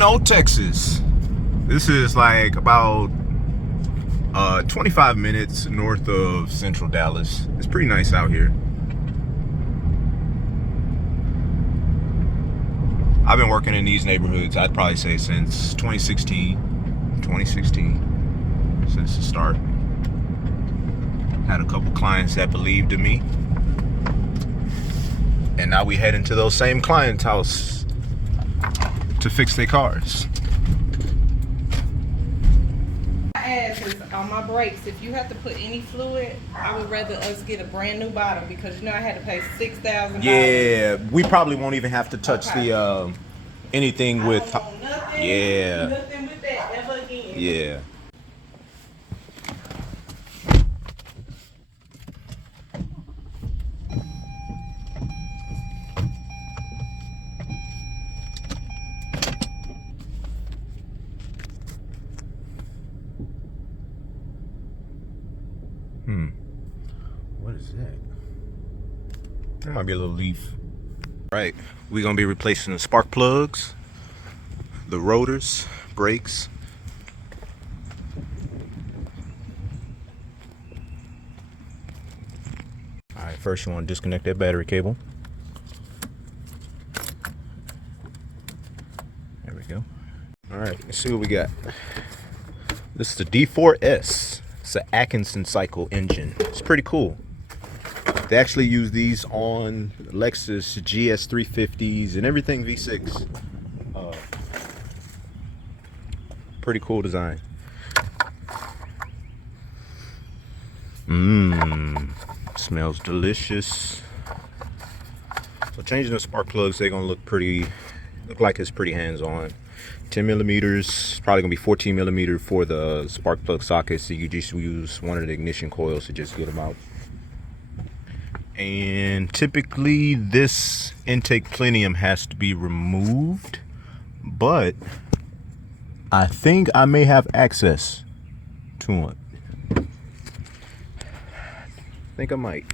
Plano, Texas. This is like about 25 minutes north of central Dallas. It's pretty nice out here. I've been working in these neighborhoods, I'd probably say since 2016, since the start. Had a couple clients that believed in me. And now we head into those same clients' house to fix their cars. On my brakes, if you have to put any fluid, I would rather us get a brand new bottle because you know I had to pay $6,000. Yeah, we probably won't even have to touch the anything with. Nothing, nothing with that ever again. Yeah. What is that? That might be a little leaf. Right, we're gonna be replacing the spark plugs, the rotors, brakes. All right, first you want to disconnect that battery cable. There we go. All right, let's see what we got. This is the D4S. It's an Atkinson cycle engine. It's pretty cool. They actually use these on Lexus GS 350s and everything V6. Pretty cool design. Smells delicious. So changing the spark plugs, they're gonna look like it's pretty hands-on. 10 millimeters, probably gonna be 14 millimeter for the spark plug sockets. So you just use one of the ignition coils to just get them out. And typically this intake plenium has to be removed, but I think I may have access to it. I think I might.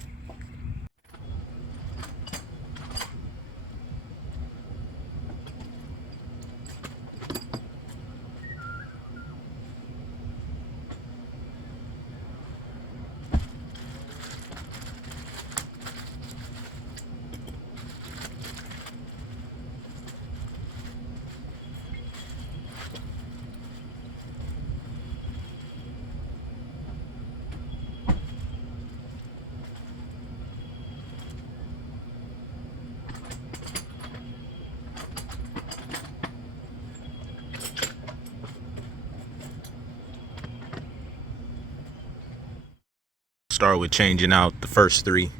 Start with changing out the first three,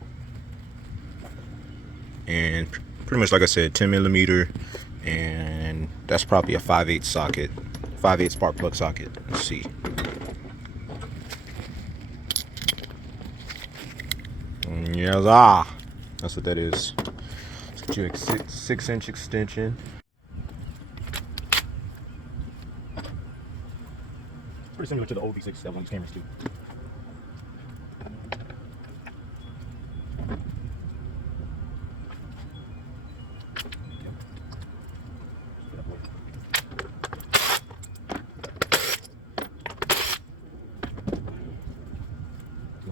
and pretty much like I said, 10 millimeter, and that's probably a 5/8 socket, 5/8 spark plug socket. Let's see. Yes, that's what that is. Let's get you a 6-inch extension. It's pretty similar to the old V6 that one's Camrys too.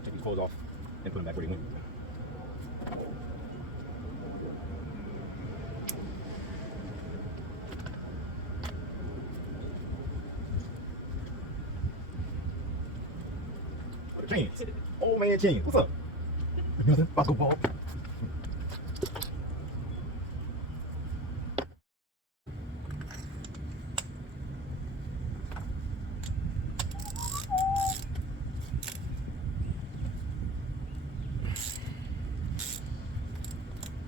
Take these clothes off and put them back where they went. James, old man James, what's up? Nothing, basketball.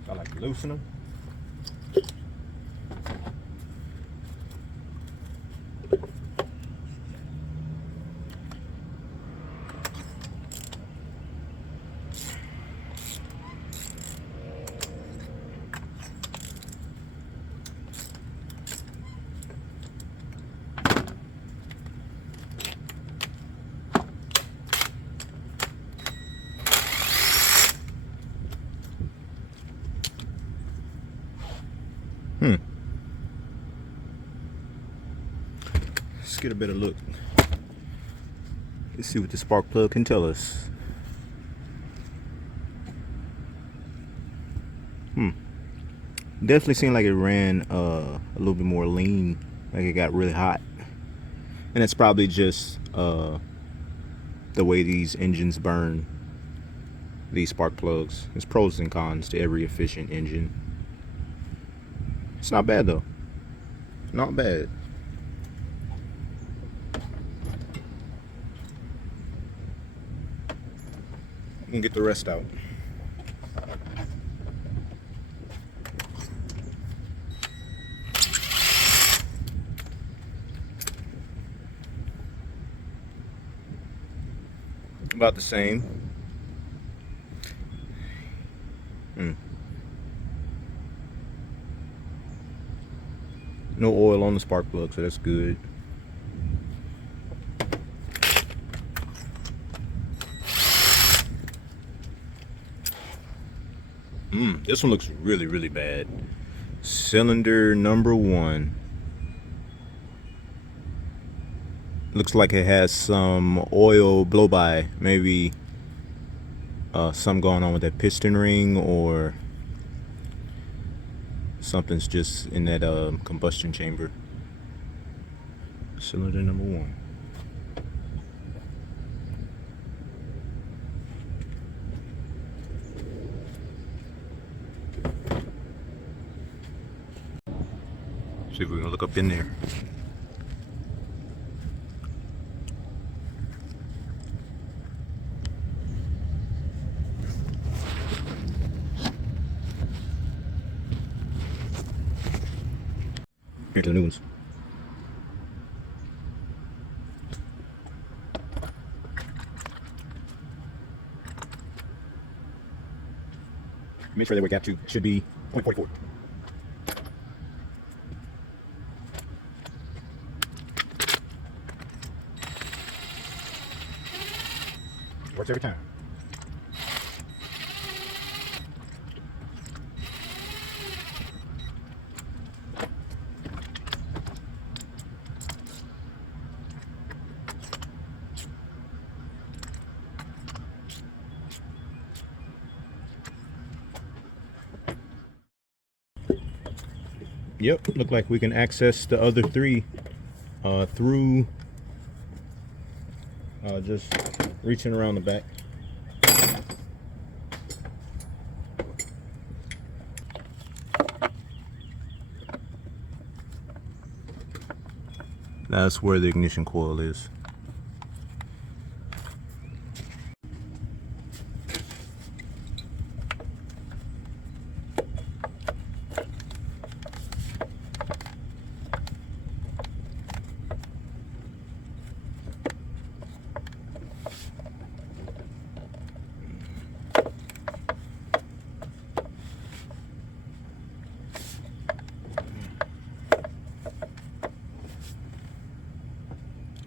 I like to loosen them. get a better look. Let's see what the spark plug can tell us. Definitely seemed like it ran a little bit more lean, like it got really hot. And it's probably just the way these engines burn, these spark plugs. There's pros and cons to every efficient engine. It's not bad though. Not bad. I'm gonna get the rest out. About the same. No oil on the spark plug, so that's good. This one looks really, really bad. Cylinder number 1. Looks like it has some oil blow by, maybe something going on with that piston ring, or something's just in that combustion chamber. Cylinder number 1. See if we can look up in there. Here to the new ones. Make sure that we got to should be 0.44. Works every time. Yep, look like we can access the other 3 through just reaching around the back. That's where the ignition coil is.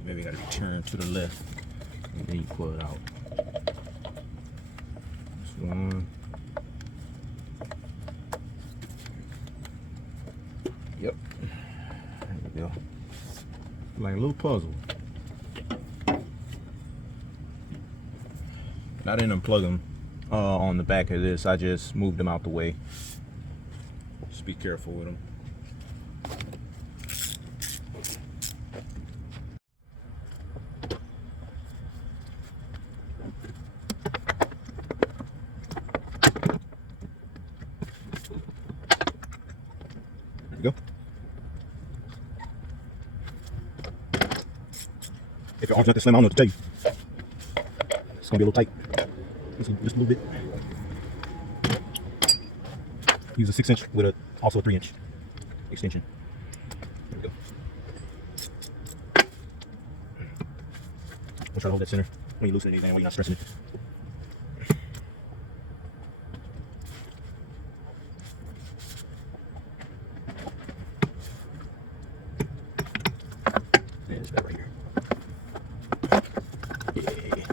Maybe gotta turn to the left and then you pull it out. This one. Yep. There we go. Like a little puzzle. I didn't unplug them on the back of this. I just moved them out the way. Just be careful with them. Go. If your arm's not this slim, I don't know what to tell you. It's gonna be a little tight. Just a little bit. Use a 6-inch with also a 3-inch extension. There we go. We'll try to hold that center when you loosen it, and when you're not stressing it. It's back right here. Yeah.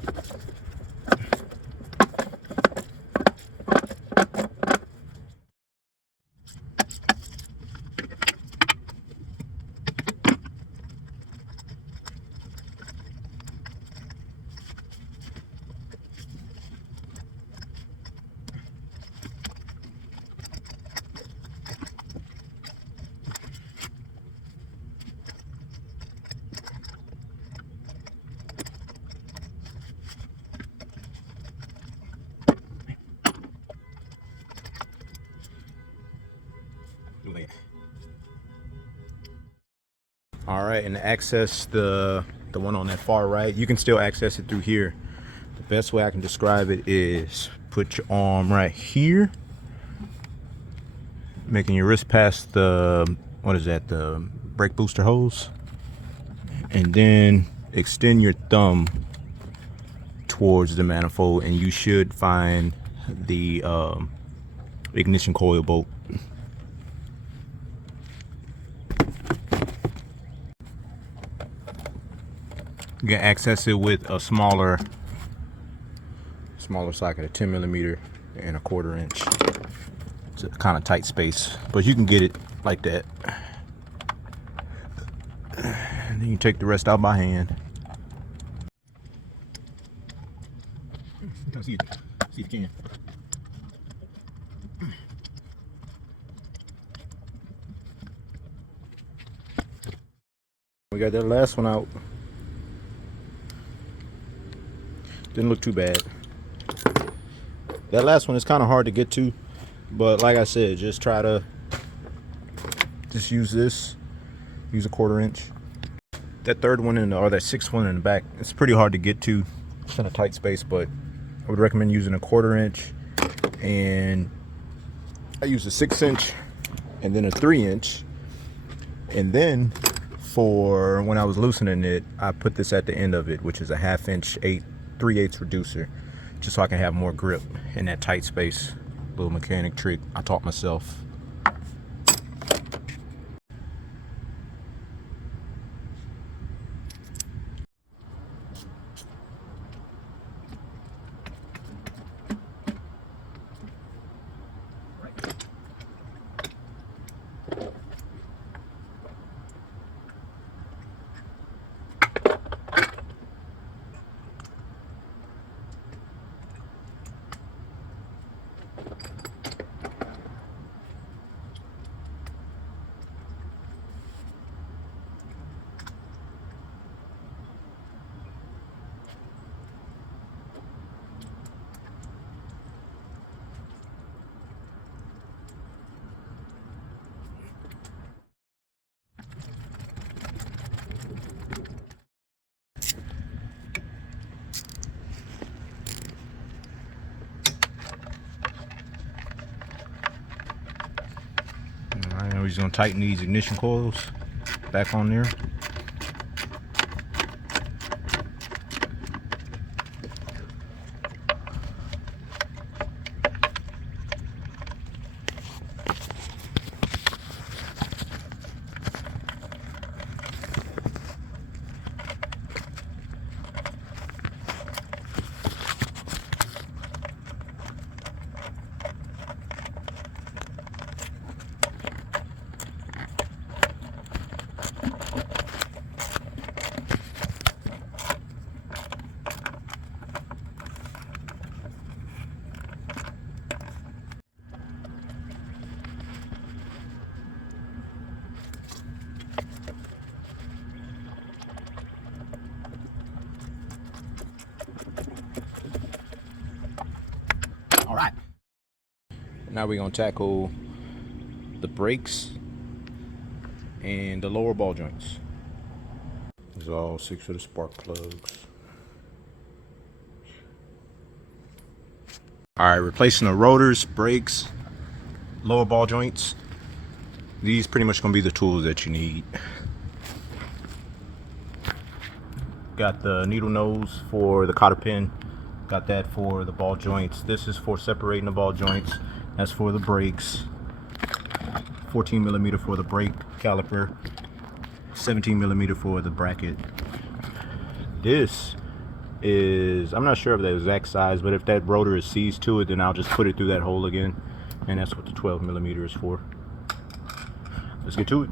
All right, and to access the one on that far right, you can still access it through here. The best way I can describe it is put your arm right here, making your wrist past the, what is that, the brake booster hose, and then extend your thumb towards the manifold, and you should find the ignition coil bolt. You can access it with a smaller socket, a 10 millimeter and a 1/4 inch. It's a kind of tight space, but you can get it like that. And then you take the rest out by hand. See if you can. We got that last one out. Didn't look too bad. That last one is kind of hard to get to, but like I said, just try to use this. Use a 1/4 inch. That third one or that sixth one in the back, it's pretty hard to get to. It's in a tight space, but I would recommend using a 1/4 inch, and I used a 6 inch and then a 3 inch, and then for when I was loosening it, I put this at the end of it, which is a 1/2 inch 3/8 reducer, just so I can have more grip in that tight space. Little mechanic trick I taught myself. Alright, now we're just gonna tighten these ignition coils back on there. All right. Now we're gonna tackle the brakes and the lower ball joints. These are all 6 of the spark plugs. All right, replacing the rotors, brakes, lower ball joints. These pretty much gonna be the tools that you need. Got the needle nose for the cotter pin. Got that for the ball joints. This is for separating the ball joints. That's for the brakes. 14 millimeter for the brake caliper. 17 millimeter for the bracket. This is, I'm not sure of the exact size, but if that rotor is seized to it, then I'll just put it through that hole again. And that's what the 12 millimeter is for. Let's get to it.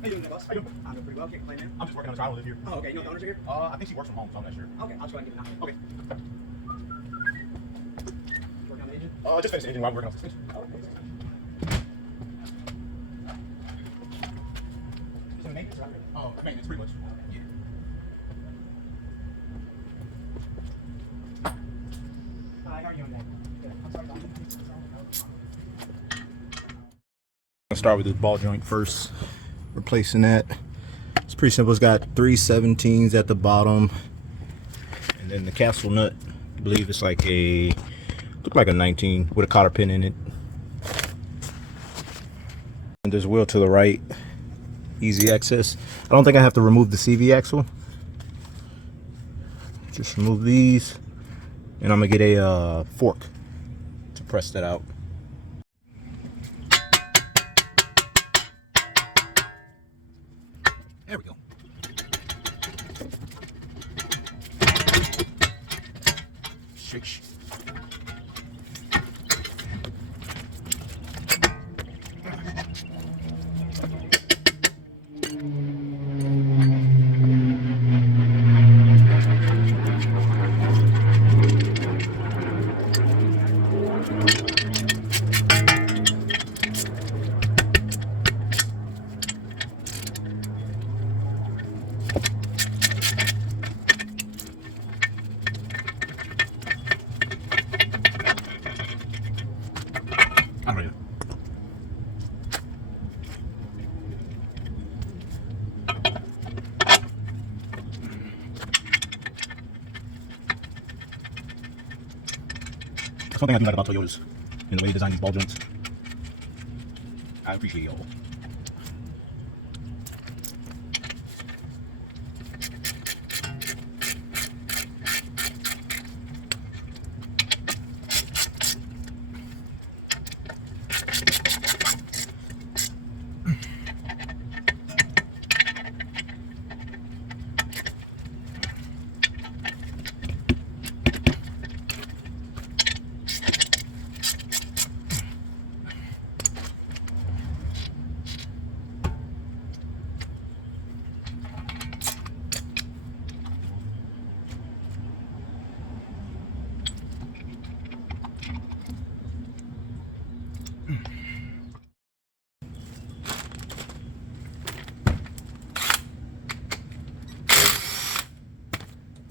How you doing, boss? How you doing? I'm doing pretty well. Can't complain, man. I'm just working on this. I don't live here. Oh, okay. You know the owners are here? I think she works from home, so I'm not sure. Okay, I'll just go ahead and give it now. Okay. Working on the engine? Just finish the engine while I'm working on suspension. Oh, okay. Some maintenance around here? Oh, maintenance, pretty much. Yeah. Hi, how are you doing, man? Good. I'm sorry, Don. I'll start with this ball joint first. Replacing that. It's pretty simple. It's got 3 17s at the bottom, and then the castle nut. I believe it's like look like a 19 with a cotter pin in it. And there's a wheel to the right, easy access. I don't think I have to remove the CV axle. Just remove these, and I'm gonna get a fork to press that out. There we go. Shake. I'm ready. That's one thing I do like about Toyotas in the way they design these ball joints. I appreciate y'all.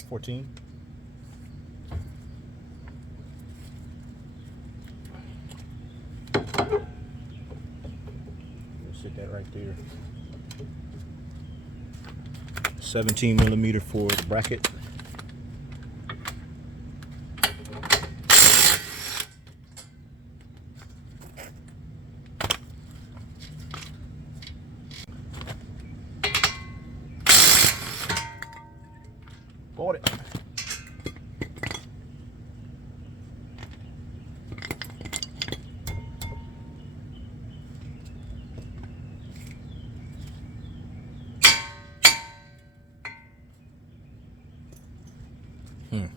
$14. Sit that right there. 17 millimeter for the bracket. Bought it.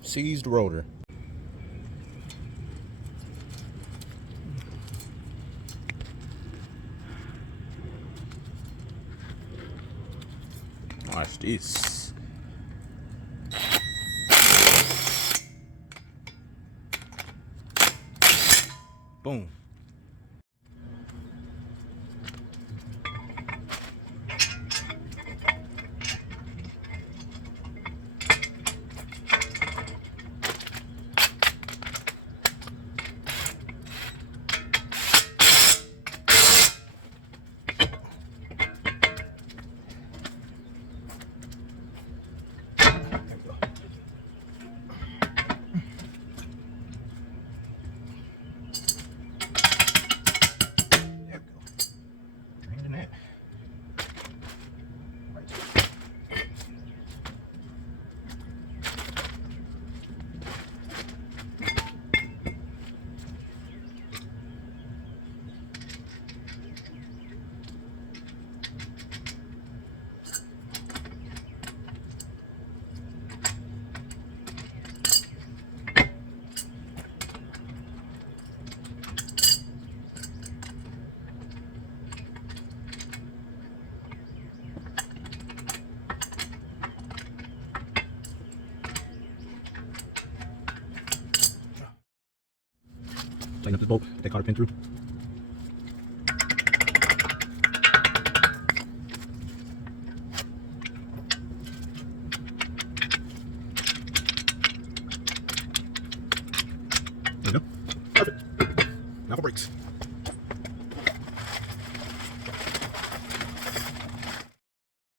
Seized rotor. Watch this. Boom. Tighten up this bolt, that cotter pin through. There we go. Perfect. Now for brakes.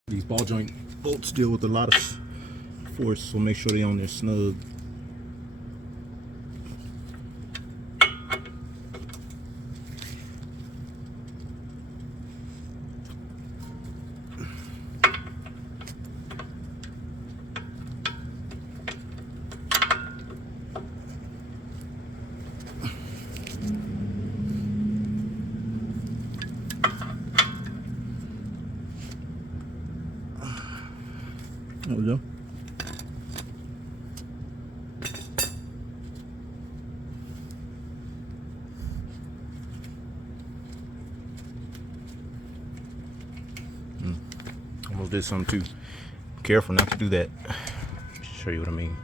These ball joint bolts deal with a lot of force, so make sure they're on there snug. There we go. Almost did something too. Careful not to do that. Show you what I mean.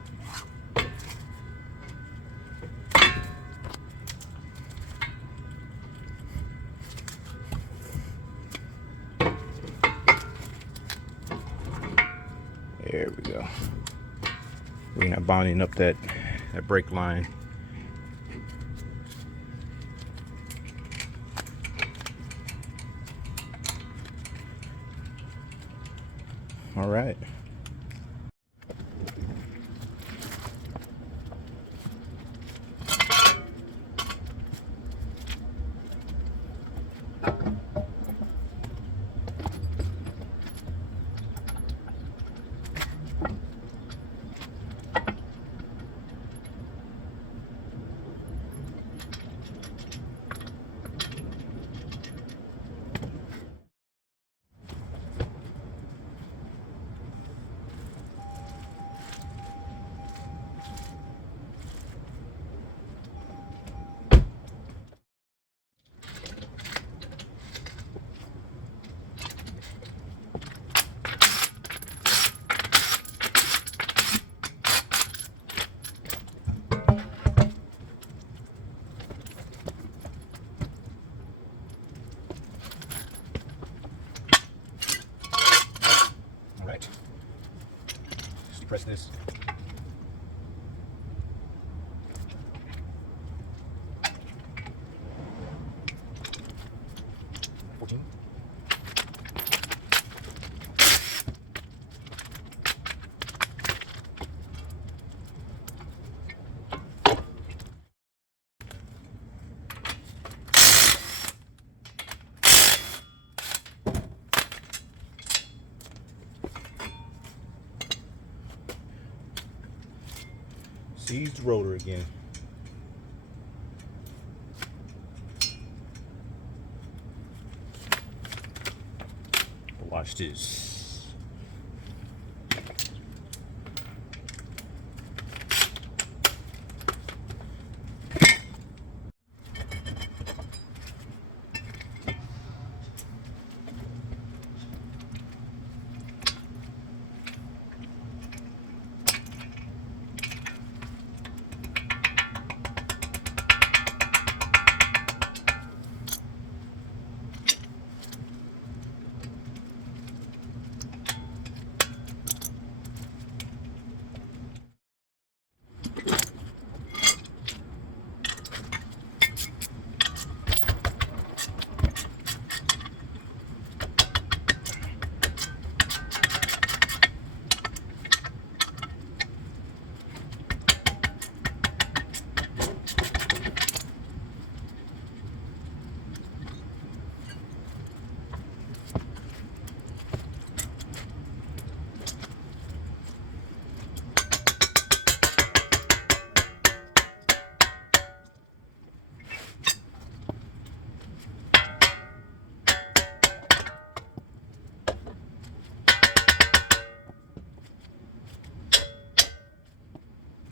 There we go. We're not bonding up that brake line. All right. Press this. Seize the rotor again. Watch this.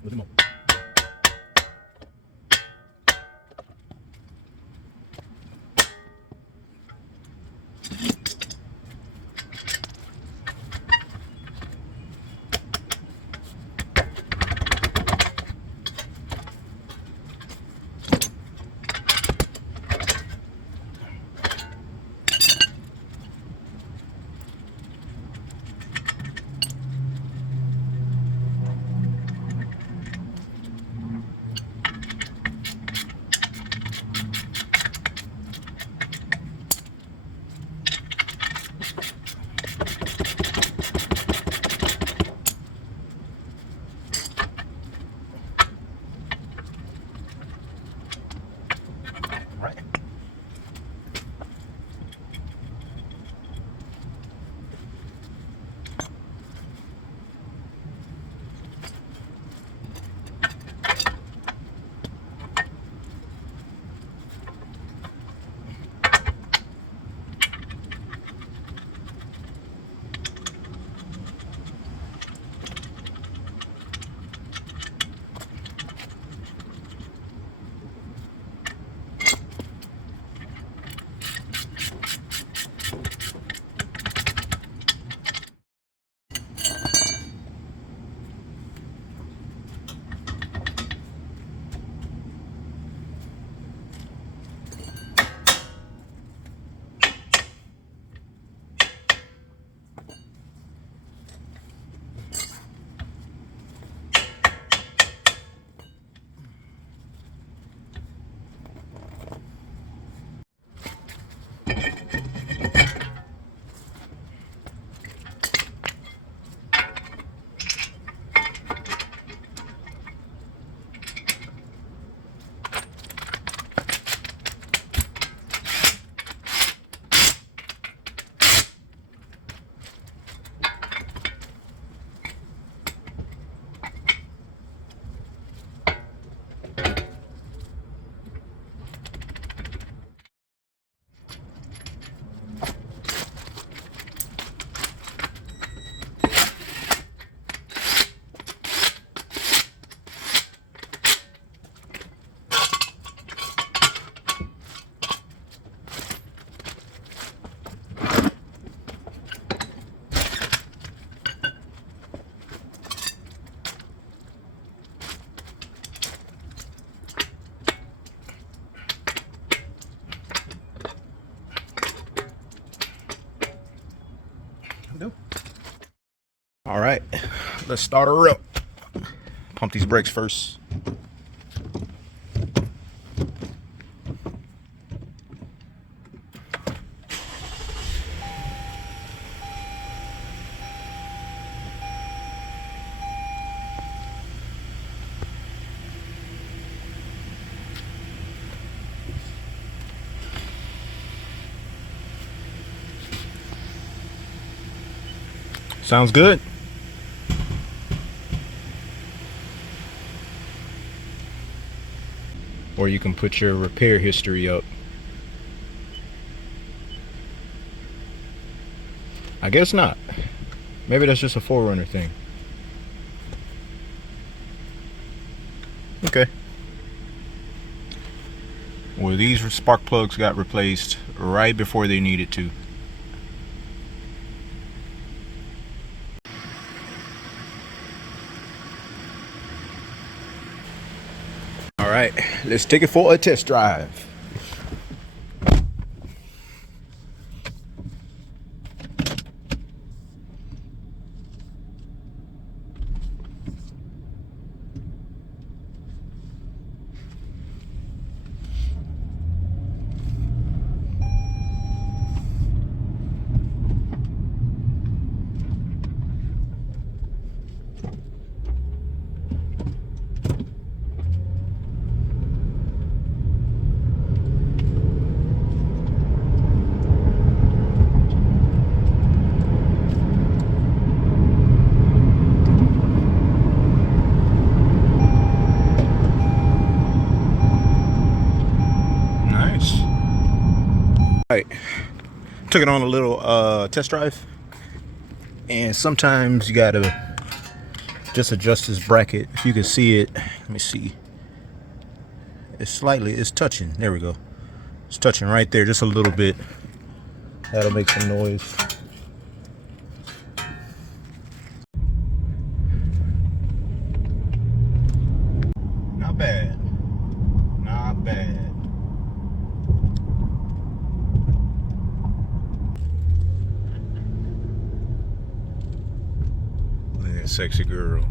With them up. do. All right, let's start her up. Pump these brakes first. Sounds good. Or you can put your repair history up. I guess not. Maybe that's just a 4Runner thing. Okay. Well, these spark plugs got replaced right before they needed to. All right, let's take it for a test drive. Right, took it on a little test drive, and sometimes you gotta just adjust this bracket. If you can see it, let me see, it's touching. There we go, it's touching right there just a little bit. That'll make some noise. Not bad, not bad. Sexy girl.